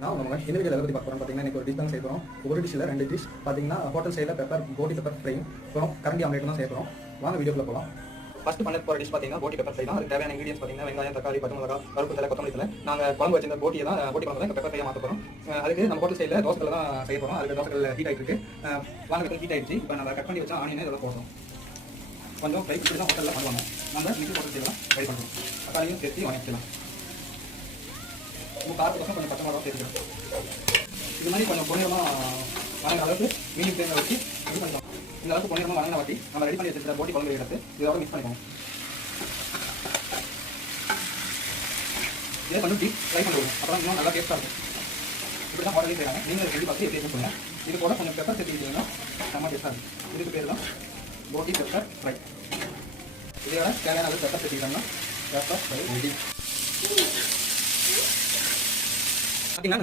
நான் உங்க இந்த வீடியோல எதை பத்தி பார்க்க போறோம் பாத்தீங்கன்னா இன்னைக்கு ஒரு டிஷ் தான் செய்ய போறோம். ஒரு டிஷ்ல ரெண்டு டிஷ் பாத்தீங்கன்னா ஹோட்டல் ஸ்டைல்ல போட்டி பெப்பர் ஃப்ரை அப்புறம் கரண்டி ஆம்லெட் தான் செய்ய போறோம். வாங்க வீடியோக்குள்ள போலாம். ஃபர்ஸ்ட் பண்ண போற டிஷ் பாத்தீங்கன்னா போட்டி பெப்பர் ஃப்ரை தான். அதுக்கு தேவையான இன்கிரிடியன்ஸ் பாத்தீங்கன்னா வெங்காயம், தக்காளி, பச்சை மிளகாய், கருப்பு தலை, கொத்தமல்லி தலை. நாங்க குழம்பு வச்சிருந்த போட்டி குழம்பு தான் பெப்பர் ஃப்ரையா மாத்த போறோம். அதுக்கு நம்ம ஹோட்டல் ஸ்டைல்ல தோசைகள் தான் செய்ய போறோம். அதுக்கு தோசைகள் ஹீட் ஆயிட்டு இருக்கு. வாங்க ஹீட் ஆயிடுச்சு. இப்போ நம்ம கட் பண்ணி வச்ச ஆனியனை இதெல்லாம் போடுறோம். கொஞ்சம் ஃப்ரை இப்படி தான் ஹோட்டலில் பண்ணுவாங்க. நம்ம மிக்ஸி போட்டு செய்யலாம், ஃப்ரை பண்ணுறோம். தக்காளியும் சேர்த்து வதக்கிக்கலாம். உங்கள் காரத்துக்கு கொஞ்சம் பச்சை மிளகாய் சேர்த்துக்கலாம். இது மாதிரி கொஞ்சம் பொன்னிறமாக வதங்கிற அளவுக்கு மீடியம் ஃப்ளேமில் வச்சு இது பண்ணிக்கலாம். இந்த அளவுக்கு பொன்னிறமாக வதங்கின வாட்டி நம்ம ரெடி பண்ணி வச்சிருக்கிற போட்டி குழம்பு எடுத்து இதோட மிக்ஸ் பண்ணிக்கோங்க. இதை கொஞ்சம் டீப் ஃப்ரை பண்ணுவோம். அப்புறம் இன்னும் நல்லா டேஸ்ட்டாக இருக்கும். இப்படி தான் ஹோட்டலே செய்கிறாங்க. நீங்கள் ரெடி பார்த்து எப்படி பண்ணுங்கள். இது கூட கொஞ்சம் பெப்பர் சேர்த்துக்கிட்டீங்கன்னா செம்ம டேஸ்ட்டாக இருக்கும். இதுக்கு பேர் தான் போட்டி பெப்பர் ஃப்ரை. இதோட தேவையான அளவு பெப்பர் சேர்த்துக்கிட்டோம்னா பெப்பர் ஃப்ரை ரெடி. பார்த்தீங்கன்னா